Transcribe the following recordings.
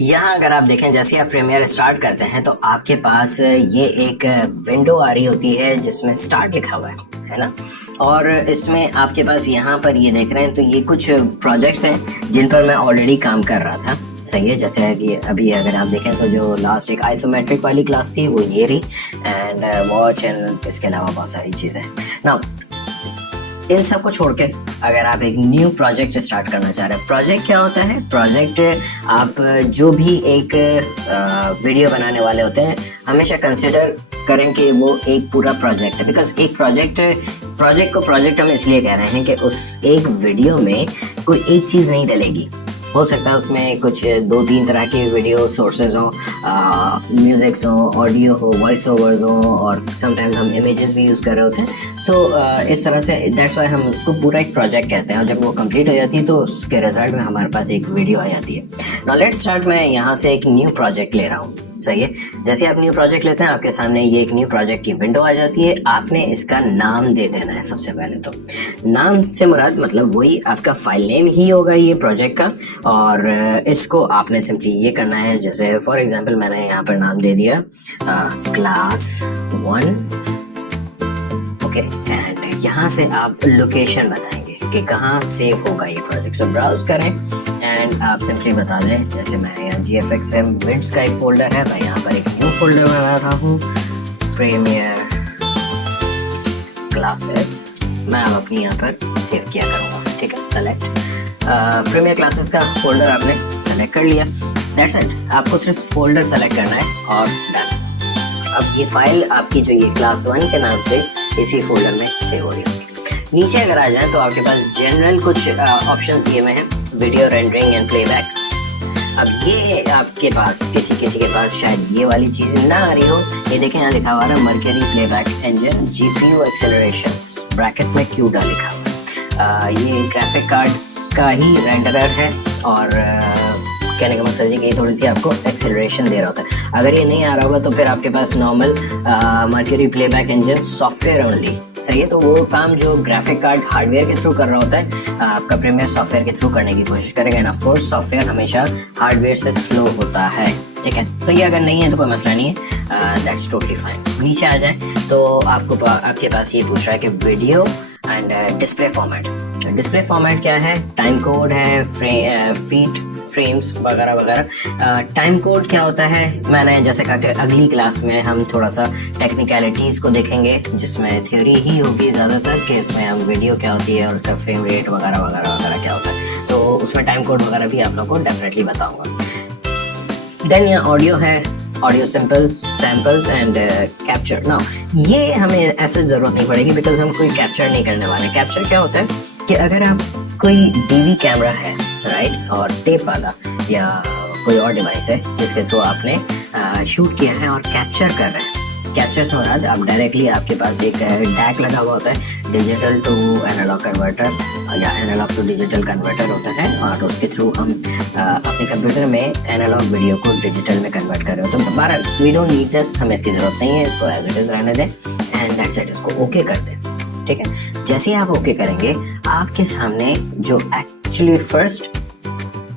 यहाँ अगर आप देखें, जैसे आप प्रीमियर स्टार्ट करते हैं तो आपके पास ये एक विंडो आ रही होती है जिसमें स्टार्ट लिखा हुआ है ना। और इसमें आपके पास यहाँ पर ये देख रहे हैं तो ये कुछ प्रोजेक्ट्स हैं जिन पर मैं ऑलरेडी काम कर रहा था। सही है, जैसे कि अभी अगर आप देखें तो जो लास्ट एक आइसोमेट्रिक वाली क्लास थी वो ये रही, एंड वॉच एंड इसके अलावा बहुत सारी चीज़ें ना। इन सब को छोड़ के अगर आप एक न्यू प्रोजेक्ट स्टार्ट करना चाह रहे हैं, प्रोजेक्ट क्या होता है? प्रोजेक्ट आप जो भी एक वीडियो बनाने वाले होते हैं हमेशा कंसिडर करें कि वो एक पूरा प्रोजेक्ट है। बिकॉज एक प्रोजेक्ट को प्रोजेक्ट हम इसलिए कह रहे हैं कि उस एक वीडियो में कोई एक चीज़ नहीं डलेगी। हो सकता है उसमें कुछ 2-3 तरह के वीडियो सोर्सेज हों, म्यूजिक्स हों, ऑडियो हो, वॉइस ओवर्स हों, और समटाइम्स हम इमेजेस भी यूज़ कर रहे होते हैं। सो इस तरह से दैट्स वाई हम उसको पूरा एक प्रोजेक्ट कहते हैं। और जब वो कंप्लीट हो जाती है तो उसके रिजल्ट में हमारे पास एक वीडियो आ जाती है। Now let's start. मैं यहाँ से एक न्यू प्रोजेक्ट ले रहा हूँ। सही है, जैसे आप न्यू प्रोजेक्ट लेते हैं आपके सामने ये एक न्यू प्रोजेक्ट की विंडो आ जाती है। आपने इसका नाम दे देना है। सबसे पहले तो नाम से मुराद मतलब वही आपका फाइल नेम ही होगा ये प्रोजेक्ट का, और इसको आपने सिंपली ये करना है। जैसे फॉर एग्जांपल मैंने यहाँ पर नाम दे दिया क्लास 1। ओके, एंड यहाँ से आप लोकेशन बताएंगे कि कहाँ सेव होगा ये प्रोजेक्ट। सो ब्राउज करें एंड आप सिंपली बता दें, जैसे मैं यहाँ GFXM विड्स का एक फोल्डर है, मैं यहाँ पर एक न्यू फोल्डर बना रहा हूँ, प्रीमियर क्लासेस। मैं अपनी यहाँ पर सेव किया करूँगा। ठीक है, सेलेक्ट प्रीमियर क्लासेस का फोल्डर आपने सेलेक्ट कर लिया। दैट्स इट, आपको सिर्फ फोल्डर सेलेक्ट करना है और डन। अब ये फाइल आपकी जो ये क्लास 1 के नाम से इसी फोल्डर में सेव हो रही होगी। नीचे अगर आ जाए तो आपके पास जनरल कुछ ऑप्शंस दिए हुए हैं, वीडियो रेंडरिंग एंड प्लेबैक। अब ये आपके पास किसी के पास शायद ये वाली चीज़ ना आ रही हो। ये देखें यहाँ लिखा हुआ है mercury playback engine GPU acceleration bracket में क्यूडा लिखा हुआ। ये ग्राफिक कार्ड का ही रेंडरर है और कहने का मकसद है कि ये थोड़ी सी आपको एक्सेलरेशन दे रहा होता है। अगर ये नहीं आ रहा होगा तो फिर आपके पास normal mercury playback engine software only. सही है, तो वो काम जो ग्राफिक कार्ड हार्डवेयर के थ्रू कर रहा होता है आपका प्रीमियर सॉफ्टवेयर के थ्रू करने की कोशिश करेगा। एंड ऑफ कोर्स सॉफ्टवेयर हमेशा हार्डवेयर से स्लो होता है। ठीक है, तो ये अगर नहीं है तो कोई मसला नहीं है, दैट्स टोटली फाइन। नीचे आ जाए तो आपके पास ये पूछ रहा है कि video and display format. Display format क्या है? टाइम कोड है, फीट फ्रेम्स वगैरह वगैरह। टाइम कोड क्या होता है? मैंने जैसे कहा कि अगली क्लास में हम थोड़ा सा टेक्निकलिटीज़ को देखेंगे जिसमें थ्योरी ही होगी ज़्यादातर, कि इसमें हम वीडियो क्या होती है और उसका फ्रेम रेट वगैरह वगैरह वगैरह क्या होता है, तो उसमें टाइम कोड वगैरह भी आप लोग को डेफिनेटली बताऊँगा। देन यहाँ ऑडियो है, audio samples and capture. Now ये हमें ऐसे ज़रूरत नहीं पड़ेगी बिकॉज हम कोई कैप्चर नहीं करने वाले। कैप्चर क्या होता है कि अगर आप कोई DV कैमरा है राइट, और टेप वाला या कोई और डिवाइस है जिसके थ्रू आपने शूट किया है और कैप्चर कर रहे हैं। कैप्चर से मुराद आप डायरेक्टली आपके पास एक DAC लगा हुआ होता है, डिजिटल टू एनालॉग कन्वर्टर या एनालॉग टू डिजिटल कन्वर्टर होता है, और उसके थ्रू हम अपने कंप्यूटर में एनालॉग वीडियो को डिजिटल में कन्वर्ट कर रहे हो। तो बारह वी डोंट नीड दिस, हमें इसकी ज़रूरत नहीं है, इसको एज इट इज़ रहने दें एंड दैट्स इट। इसको ओके कर दें। ठीक है, जैसे ही आप ओके करेंगे आपके सामने जो एक्चुअली फर्स्ट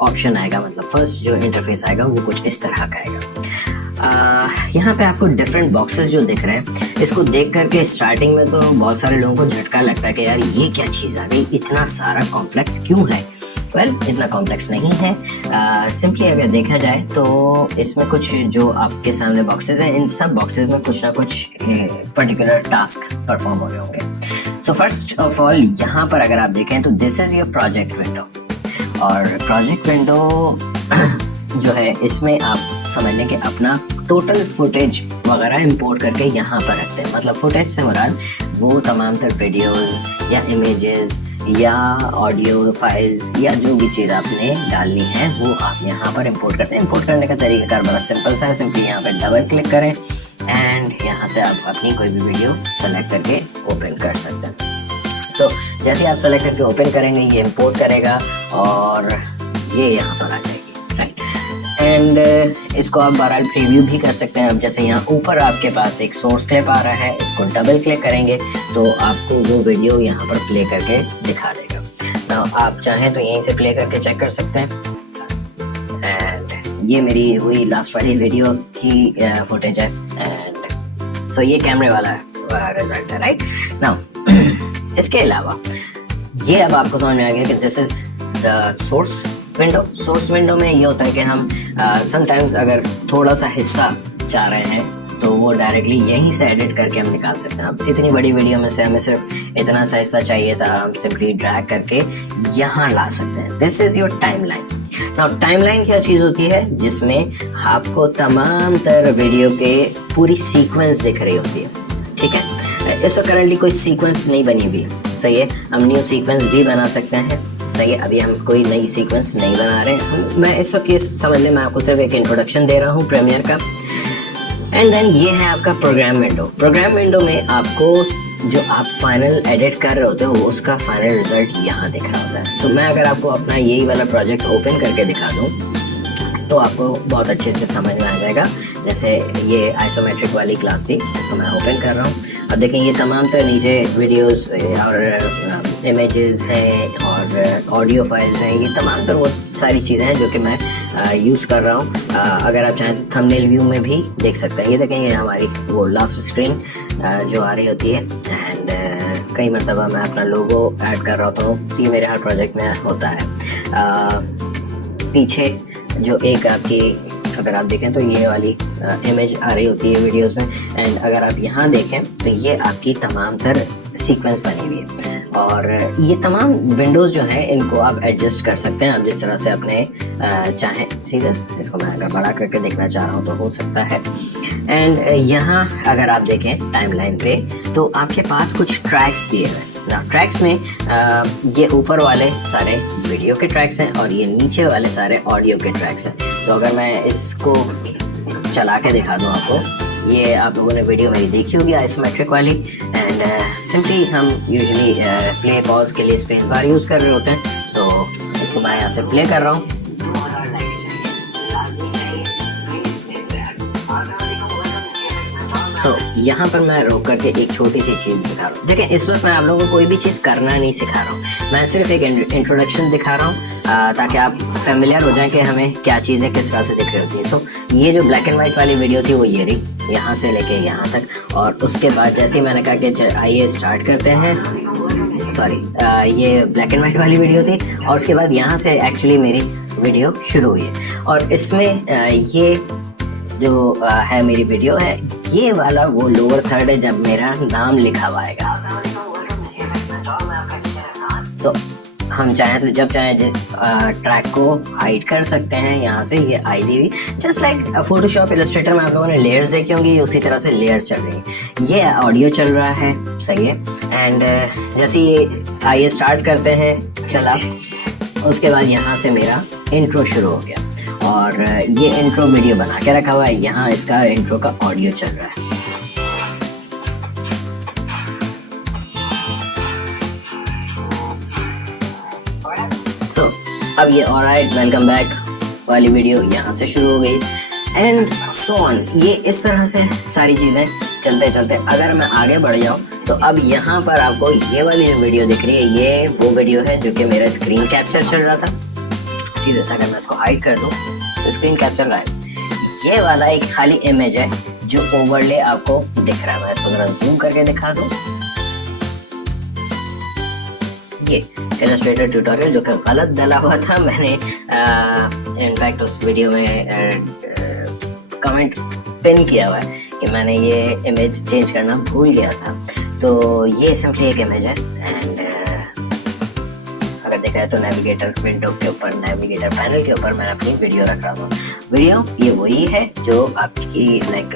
ऑप्शन आएगा, मतलब फर्स्ट जो इंटरफेस आएगा वो कुछ इस तरह का आएगा। यहाँ पे आपको डिफरेंट बॉक्सेस जो दिख रहे हैं, इसको देख करके स्टार्टिंग में तो बहुत सारे लोगों को झटका लगता है कि यार ये क्या चीज़ आ गई, इतना सारा कॉम्प्लेक्स क्यों है। इतना कॉम्प्लेक्स नहीं है। सिंपली अगर देखा जाए तो इसमें कुछ जो आपके सामने बॉक्सेस हैं, इन सब बॉक्सेस में कुछ ना कुछ पर्टिकुलर टास्क परफॉर्म हो रहे होंगे। सो फर्स्ट ऑफ ऑल यहाँ पर अगर आप देखें तो this is your project window, और प्रोजेक्ट विंडो जो है इसमें आप समझ लें कि अपना टोटल फुटेज वगैरह इंपोर्ट करके यहाँ पर रखते हैं। मतलब फुटेज से मुराद वो तमाम तर वीडियोज़ या इमेजेस या ऑडियो फाइल्स या जो भी चीज़ आपने डालनी है वो आप यहाँ पर इंपोर्ट करते हैं। इंपोर्ट करने का तरीका बड़ा सिंपल सा है। सिंपली यहाँ पर डबल क्लिक करें एंड यहाँ से आप अपनी कोई भी वीडियो सेलेक्ट करके ओपन कर सकते हैं। सो जैसे आप सेलेक्ट करके ओपन करेंगे ये इंपोर्ट करेगा और ये यहाँ पर आ जाएगी राइट। एंड इसको आप बहरहाल प्रीव्यू भी कर सकते हैं। अब जैसे यहाँ ऊपर आपके पास एक सोर्स क्लिप आ रहा है, इसको डबल क्लिक करेंगे तो आपको वो वीडियो यहाँ पर प्ले करके दिखा देगा। नाउ आप चाहें तो यहीं से प्ले करके चेक कर सकते हैं। ये मेरी वही लास्ट वाली वीडियो की फुटेज है एंड सो ये कैमरे वाला रिजल्ट है, राइट नाउ। इसके अलावा ये अब आपको समझ में आ गया कि this is the source window. Source window में ये होता है कि हम समटाइम्स अगर थोड़ा सा हिस्सा चाह रहे हैं तो वो डायरेक्टली यहीं से एडिट करके हम निकाल सकते हैं। अब इतनी बड़ी वीडियो में से हमें सिर्फ इतना सा हिस्सा चाहिए था, हम सिंपली ड्रैग करके यहाँ ला सकते हैं। This is your timeline. Now timeline क्या चीज़ होती है जिसमें आपको तमाम तरह वीडियो के पूरी सीक्वेंस दिख रही होती है, ठीक है। इस वक्त करंटली कोई सीक्वेंस नहीं बनी हुई, सही है। हम न्यू सीक्वेंस भी बना सकते हैं, सही है। अभी हम कोई नई सीक्वेंस नहीं बना रहे। मैं इस वक्त ये समझ लें, मैं आपको सिर्फ एक इंट्रोडक्शन दे रहा हूँ प्रीमियर का। एंड देन ये है आपका प्रोग्राम विंडो। प्रोग्राम विंडो में आपको जो आप फाइनल एडिट कर रहे होते हो उसका फाइनल रिजल्ट यहाँ दिख रहा होता है। तो मैं अगर आपको अपना यही वाला प्रोजेक्ट ओपन करके दिखा दूँ तो आपको बहुत अच्छे से समझ में आ जाएगा। जैसे ये आइसोमेट्रिक वाली क्लास थी, इसको मैं ओपन कर रहा हूँ। अब देखें ये तमाम तरह नीचे वीडियोस और इमेजेस हैं और ऑडियो फाइल्स हैं, ये तमाम तरह वो सारी चीज़ें हैं जो कि मैं यूज़ कर रहा हूँ। अगर आप चाहें थंबनेल व्यू में भी देख सकते हैं। ये देखें ये हमारी वो लास्ट स्क्रीन जो आ रही होती है एंड कई मरतबा मैं अपना लोगो ऐड कर रहा होता हूँ। ये मेरे हर प्रोजेक्ट में होता है। पीछे जो एक आपकी अगर आप देखें तो ये वाली इमेज आ रही होती है वीडियोस में एंड अगर आप यहाँ देखें तो ये आपकी तमाम तरह सीक्वेंस बनी हुई है। और ये तमाम विंडोज़ जो हैं इनको आप एडजस्ट कर सकते हैं आप जिस तरह से अपने चाहें। सीरियस इसको मैं अगर बड़ा करके देखना चाह रहा हूँ तो हो सकता है। एंड यहाँ अगर आप देखें टाइमलाइन पे तो आपके पास कुछ ट्रैक्स दिए हुए हैं ना। ट्रैक्स में ये ऊपर वाले सारे वीडियो के ट्रैक्स हैं और ये नीचे वाले सारे ऑडियो के ट्रैक्स हैं। तो अगर मैं इसको चला के दिखा दूँ आपको, ये आप लोगों ने वीडियो मेरी देखी होगी आइसोमेट्रिक वाली एंड सिंपली हम यूजुअली प्ले पॉज के लिए स्पेस बार यूज़ कर रहे होते हैं। तो इसको मैं यहाँ से प्ले कर रहा हूँ। तो यहाँ पर मैं रोक करके एक छोटी सी चीज़ दिखा रहा हूँ। देखिए इस वक्त मैं आप लोगों को कोई भी चीज़ करना नहीं सिखा रहा हूँ, मैं सिर्फ एक इंट्रोडक्शन दिखा रहा हूँ ताकि आप फेमिलियर हो जाएं कि हमें क्या चीज़ें किस तरह से दिख रही होती हैं। सो ये जो ब्लैक एंड वाइट वाली वीडियो थी वो ये रही यहाँ से लेके यहाँ तक। और उसके बाद जैसे ही मैंने कहा कि आइए स्टार्ट करते हैं, सॉरी ये ब्लैक एंड वाइट वाली वीडियो थी और उसके बाद यहाँ से एक्चुअली मेरी वीडियो शुरू हुई है। और इसमें ये जो है मेरी वीडियो है, ये वाला वो लोअर थर्ड है जब मेरा नाम लिखा हुआ आएगा। सो हम चाहें तो जब चाहें जिस ट्रैक को हाइड कर सकते हैं यहाँ से। ये आईडी हुई जस्ट लाइक फोटोशॉप इलस्ट्रेटर में आप लोगों ने लेयर्स देखे होंगे, उसी तरह से लेयर्स चल रही है। ये ऑडियो चल रहा है, सही है। एंड जैसे ये आइए स्टार्ट करते हैं चला, उसके बाद यहाँ से मेरा इंट्रो शुरू हो गया और ये इंट्रो वीडियो बना के रखा हुआ है। यहाँ इसका इंट्रो का ऑडियो चल रहा है। सो अब ये ऑलराइट वेलकम बैक वाली वीडियो यहाँ से शुरू हो गई एंड सो ऑन। ये इस तरह से सारी चीज़ें चलते चलते अगर मैं आगे बढ़ जाऊँ तो अब यहाँ पर आपको ये वाली जो वीडियो दिख रही है ये वो वीडियो है जो कि मेरा स्क्रीन कैप्चर चल रहा था। सीधे से अगर मैं इसको हाइड कर दूँ तो स्क्रीन कैप्चर रहा है। ये वाला एक खाली इमेज है जो ओवरले आपको दिख रहा है। मैं इसको जरा जूम करके दिखा दूँ। ये इलस्ट्रेटर ट्यूटोरियल जो कि गलत डाला हुआ था, मैंने इनफैक्ट उस वीडियो में कमेंट पिन किया हुआ है कि मैंने ये इमेज चेंज करना भूल गया था। सो ये सिंपली एक इमेज है एंड अगर देखा है तो नेविगेटर विंडो के ऊपर, नेविगेटर पैनल के ऊपर मैंने अपनी वीडियो रख रहा हूँ। वीडियो ये वही है जो आपकी लाइक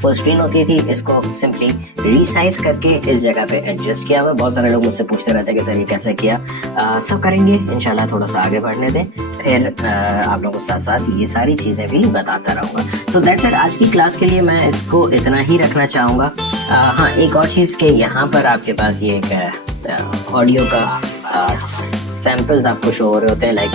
फुल स्क्रीन होती थी, इसको सिंपली रीसाइज करके इस जगह पे एडजस्ट किया हुआ। बहुत सारे लोग मुझसे पूछते रहते हैं कि सर ये कैसे किया। सब करेंगे इंशाल्लाह, थोड़ा सा आगे बढ़ने दें, फिर आप लोगों के साथ साथ ये सारी चीज़ें भी बताता रहूँगा। So that's it. आज की क्लास के लिए मैं इसको इतना ही रखना चाहूँगा। हाँ, एक और चीज़ के यहाँ पर आपके पास ये एक ऑडियो का सैम्पल्स आपको शो हो रहे होते हैं, लाइक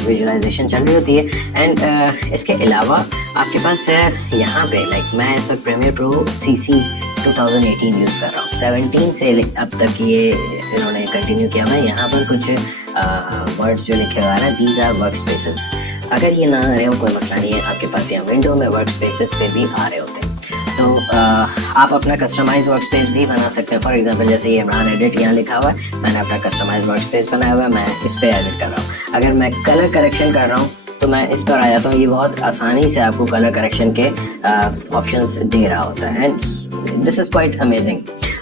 विजुअलाइजेशन चल रही होती है। एंड इसके अलावा आपके पास यहाँ पे लाइक मैं इस वक्त प्रीमियर प्रो CC 2018 यूज़ कर रहा हूँ। 17 से अब तक ये इन्होंने कंटिन्यू किया। मैं यहाँ पर कुछ वर्ड्स जो लिखे हुए हैं, दीज आर वर्क स्पेसेस। अगर ये ना आ रहे हो कोई मसला नहीं है, आपके पास यहाँ विंडो में वर्क स्पेसेस पे भी आ रहे होते हैं, तो आप अपना कस्टमाइज वर्क स्पेस भी बना सकते हैं। फॉर एग्जांपल जैसे ये इमरान एडिट यहाँ लिखा हुआ है, मैंने अपना कस्टमाइज वर्क स्पेस बनाया हुआ है, मैं इस पर एडिट कर रहा हूँ। अगर मैं कलर करेक्शन कर रहा हूँ तो मैं इस पर आ जाता हूँ, ये बहुत आसानी से आपको कलर करेक्शन के ऑप्शंस दे रहा होता है and this is quite amazing.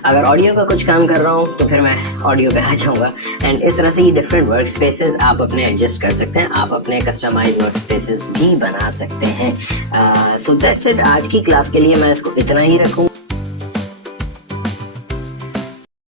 अगर ऑडियो का कुछ काम कर रहा हूँ तो फिर मैं ऑडियो पे आ जाऊँगा एंड इस तरह से ये डिफरेंट वर्क स्पेसेस आप अपने एडजस्ट कर सकते हैं, आप अपने कस्टमाइज वर्क स्पेसेस भी बना सकते हैं। सो दैट्स इट, आज की क्लास के लिए मैं इसको इतना ही रखूँ।